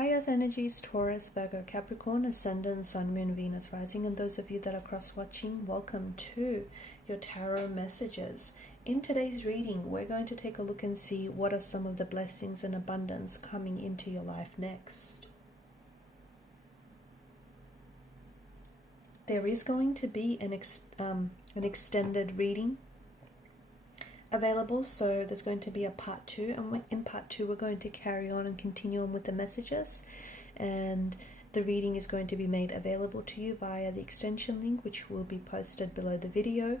High Earth energies, Taurus, Virgo, Capricorn, Ascendant, Sun, Moon, Venus, Rising, and those of you that are cross-watching, welcome to your tarot messages. In today's reading, we're going to take a look and see what are some of the blessings and abundance coming into your life next. There is going to be an extended reading available, so there's going to be a part 2, and in part 2 we're going to carry on and continue on with the messages, and the reading is going to be made available to you via the extension link, which will be posted below the video.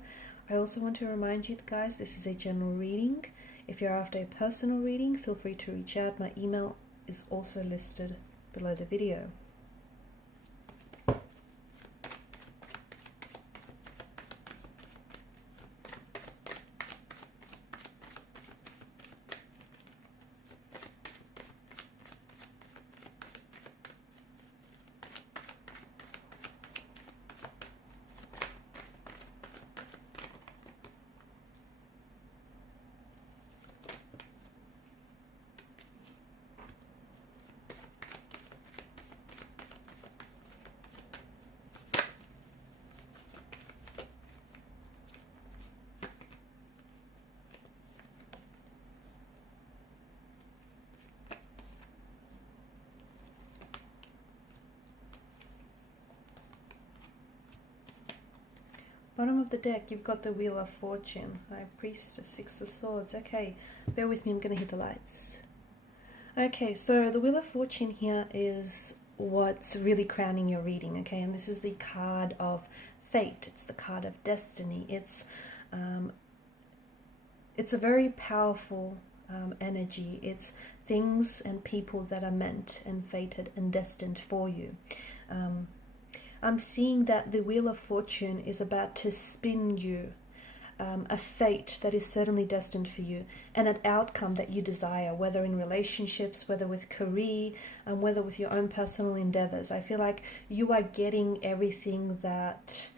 I also want to remind you guys, this is a general reading. If you're after a personal reading, feel free to reach out. My email is also listed below the video. Bottom of the deck, you've got the Wheel of Fortune, High Priestess, Six of Swords. Okay, bear with me, I'm going to hit the lights. Okay, so the Wheel of Fortune here is what's really crowning your reading, okay? And this is the card of fate. It's the card of destiny. It's a very powerful energy. It's things and people that are meant and fated and destined for you. I'm seeing that the Wheel of Fortune is about to spin you a fate that is certainly destined for you, and an outcome that you desire, whether in relationships, whether with career, and whether with your own personal endeavors. I feel like you are getting everything that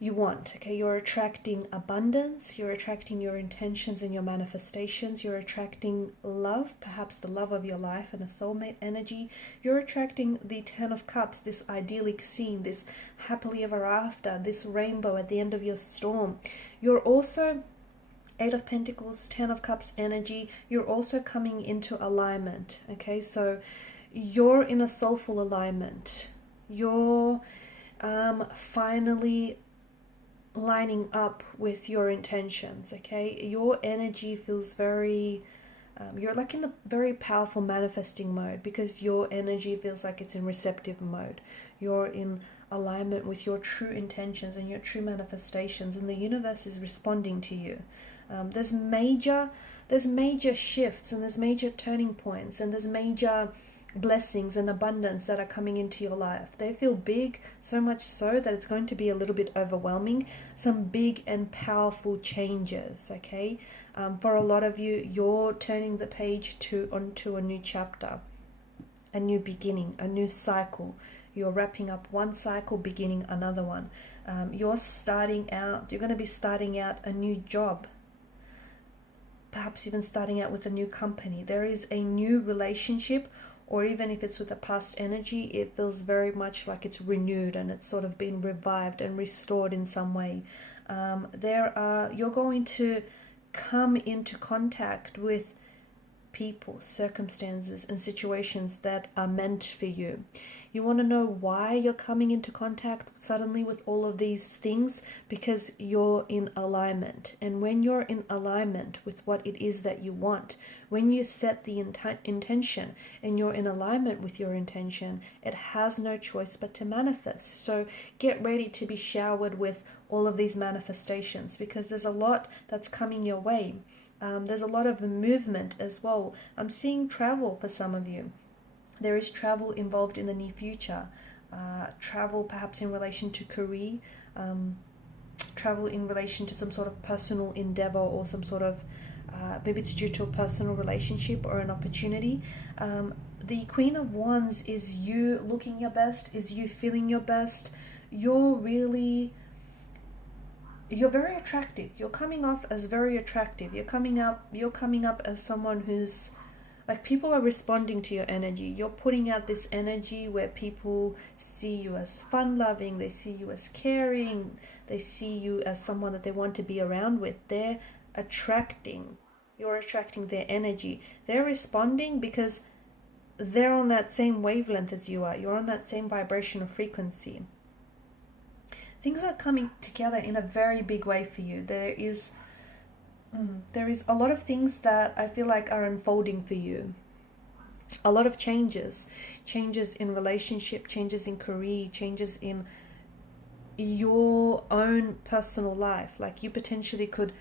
you want, okay? You're attracting abundance, you're attracting your intentions and your manifestations, you're attracting love, perhaps the love of your life and a soulmate energy. You're attracting the Ten of Cups, this idyllic scene, this happily ever after, this rainbow at the end of your storm. You're also Eight of Pentacles, Ten of Cups energy. You're also coming into alignment, okay? So you're in a soulful alignment. You're finally lining up with your intentions, okay? Your energy feels very you're like in a very powerful manifesting mode, because your energy feels like it's in receptive mode. You're in alignment with your true intentions and your true manifestations, and the universe is responding to you. There's major shifts, and there's major turning points, and there's major blessings and abundance that are coming into your life. They feel big, so much so that it's going to be a little bit overwhelming. Some big and powerful changes, okay? For a lot of you, you're turning the page onto a new chapter, a new beginning, a new cycle. You're wrapping up one cycle, beginning another one. You're going to be starting out a new job, perhaps even starting out with a new company. There is a new relationship, or even if it's with a past energy, it feels very much like it's renewed and it's sort of been revived and restored in some way. You're going to come into contact with people, circumstances, and situations that are meant for you. You want to know why you're coming into contact suddenly with all of these things? Because you're in alignment. And when you're in alignment with what it is that you want, when you set the intention and you're in alignment with your intention, it has no choice but to manifest. So get ready to be showered with all of these manifestations, because there's a lot that's coming your way. There's a lot of movement as well. I'm seeing travel for some of you. There is travel involved in the near future. Travel perhaps in relation to career, travel in relation to some sort of personal endeavor, or some sort of, maybe it's due to a personal relationship or an opportunity. The Queen of Wands is you looking your best, is you feeling your best. You're very attractive. You're coming off as very attractive. You're coming up as someone who's Like, people are responding to your energy. You're putting out this energy where people see you as fun-loving, they see you as caring, they see you as someone that they want to be around with. They're attracting, you're attracting their energy. They're responding because they're on that same wavelength as you are. You're on that same vibrational frequency. Things are coming together in a very big way for you. There is a lot of things that I feel like are unfolding for you. A lot of changes in relationship, changes in career, changes in your own personal life. Like, you potentially could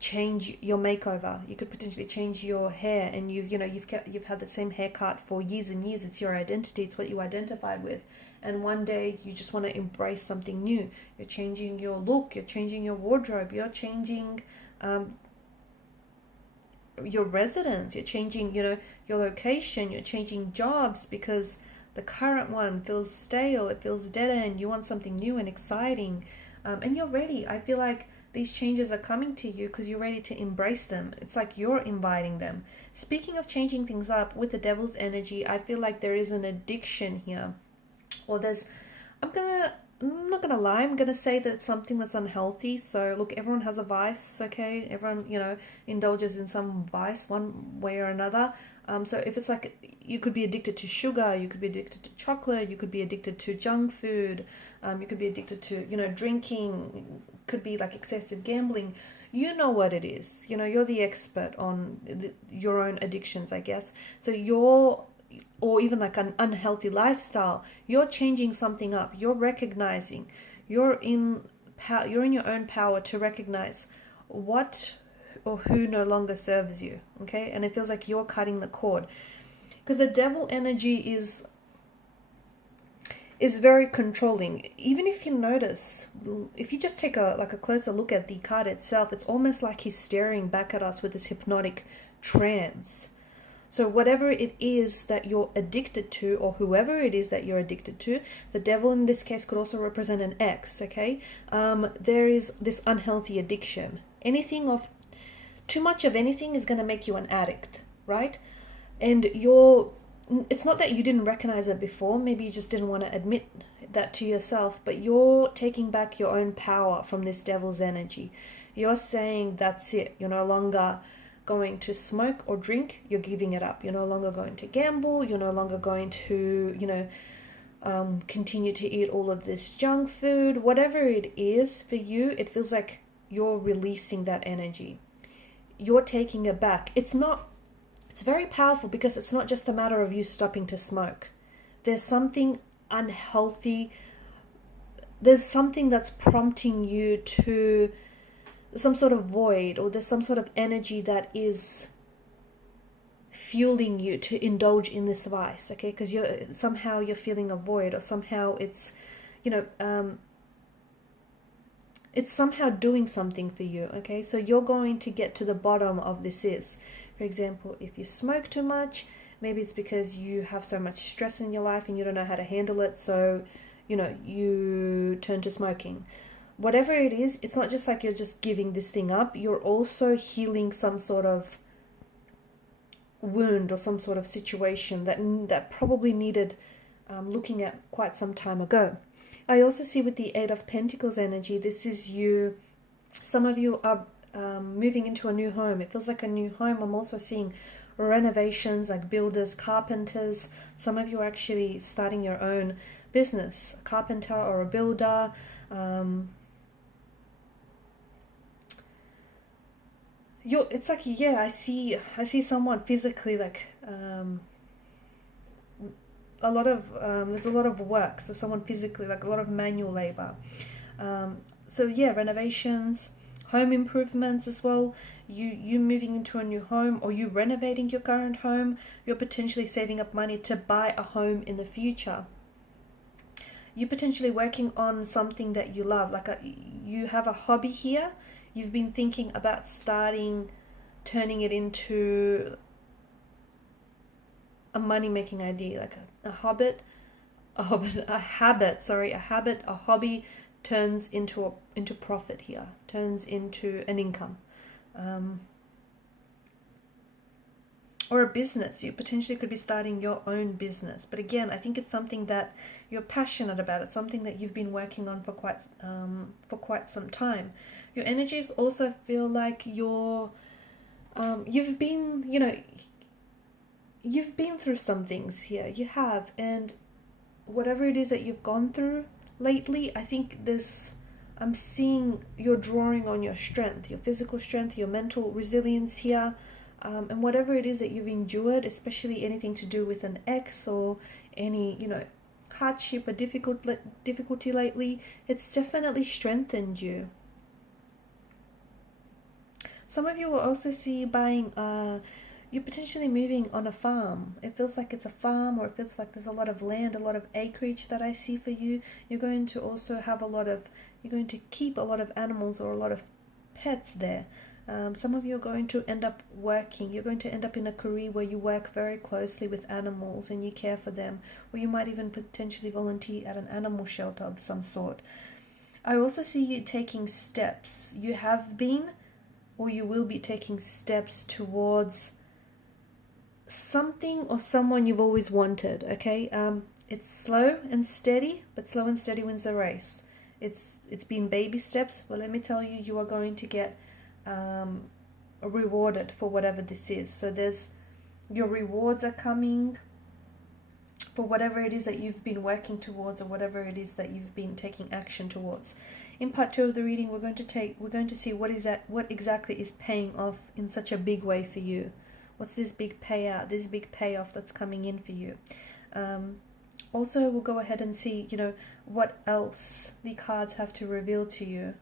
change your makeover. You could potentially change your hair, and you've had the same haircut for years and years. It's your identity. It's what you identified with. And one day you just want to embrace something new. You're changing your look. You're changing your wardrobe. You're changing your residence. You're changing, your location. You're changing jobs because the current one feels stale. It feels dead end. You want something new and exciting, and you're ready. I feel like these changes are coming to you because you're ready to embrace them. It's like you're inviting them. Speaking of changing things up with the devil's energy, I feel like there is an addiction here. Or I'm not gonna lie, I'm gonna say that it's something that's unhealthy. So look, everyone has a vice, okay? Everyone, indulges in some vice one way or another. So if it's like, you could be addicted to sugar, you could be addicted to chocolate, you could be addicted to junk food, you could be addicted to, drinking, could be like excessive gambling. You know what it is. You're the expert on your own addictions, I guess. So or even like an unhealthy lifestyle, you're changing something up. You're recognizing, you're in your own power to recognize what or who no longer serves you, okay? And it feels like you're cutting the cord, because the devil energy is very controlling. Even if you notice, if you just take a closer look at the card itself, it's almost like he's staring back at us with this hypnotic trance. So whatever it is that you're addicted to, or whoever it is that you're addicted to, the devil in this case could also represent an ex, okay? There is this unhealthy addiction. Too much of anything is going to make you an addict, right? And it's not that you didn't recognize it before, maybe you just didn't want to admit that to yourself, but you're taking back your own power from this devil's energy. You're saying, that's it. You're no longer going to smoke or drink, you're giving it up. You're no longer going to gamble, you're no longer going to, continue to eat all of this junk food. Whatever it is for you, it feels like you're releasing that energy. You're taking it back. It's very powerful because it's not just a matter of you stopping to smoke. There's something unhealthy. There's something that's prompting you to some sort of void, or there's some sort of energy that is fueling you to indulge in this vice, okay? Because you're feeling a void, or somehow it's somehow doing something for you, okay? So you're going to get to the bottom of this. For example, if you smoke too much, maybe it's because you have so much stress in your life and you don't know how to handle it, so you turn to smoking. Whatever it is, it's not just like you're just giving this thing up, you're also healing some sort of wound or some sort of situation that probably needed looking at quite some time ago. I also see with the Eight of Pentacles energy, this is you. Some of you are moving into a new home. It feels like a new home. I'm also seeing renovations, like builders, carpenters. Some of you are actually starting your own business, a carpenter or a builder. It's like, yeah, I see someone physically, like there's a lot of work, so someone physically, like a lot of manual labor. So yeah, renovations, home improvements as well. You moving into a new home, or you renovating your current home. You're potentially saving up money to buy a home in the future. You're potentially working on something that you love, you have a hobby here. You've been thinking about turning it into a money-making idea, like a hobby turns into profit here, turns into an income. or a business. You potentially could be starting your own business. But again, I think it's something that you're passionate about. It's something that you've been working on for quite some time. Your energies also feel like you've been, you've been through some things here. You have, and whatever it is that you've gone through lately, I think I'm seeing you're drawing on your strength, your physical strength, your mental resilience here. And whatever it is that you've endured, especially anything to do with an ex or any, hardship or difficulty lately, it's definitely strengthened you. Some of you will also see buying, you're potentially moving on a farm. It feels like it's a farm, or it feels like there's a lot of land, a lot of acreage that I see for you. You're going to also have you're going to keep a lot of animals or a lot of pets there. Some of you are going to end up working. You're going to end up in a career where you work very closely with animals and you care for them, or you might even potentially volunteer at an animal shelter of some sort. I also see you taking steps. You have been, or you will be taking steps towards something or someone you've always wanted, okay? It's slow and steady, but slow and steady wins the race. It's been baby steps, but let me tell you, you are going to get rewarded for whatever this is. So your rewards are coming for whatever it is that you've been working towards, or whatever it is that you've been taking action towards. In part 2 of the reading, we're going to see what exactly is paying off in such a big way for you. What's this big payout, this big payoff that's coming in for you? Also, we'll go ahead and see, what else the cards have to reveal to you.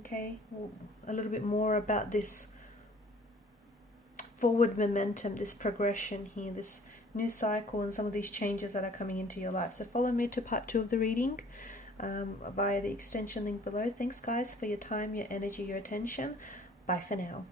Okay, well, a little bit more about this forward momentum, this progression here, this new cycle, and some of these changes that are coming into your life. So follow me to part 2 of the reading via the extension link below. Thanks guys for your time, your energy, your attention. Bye for now.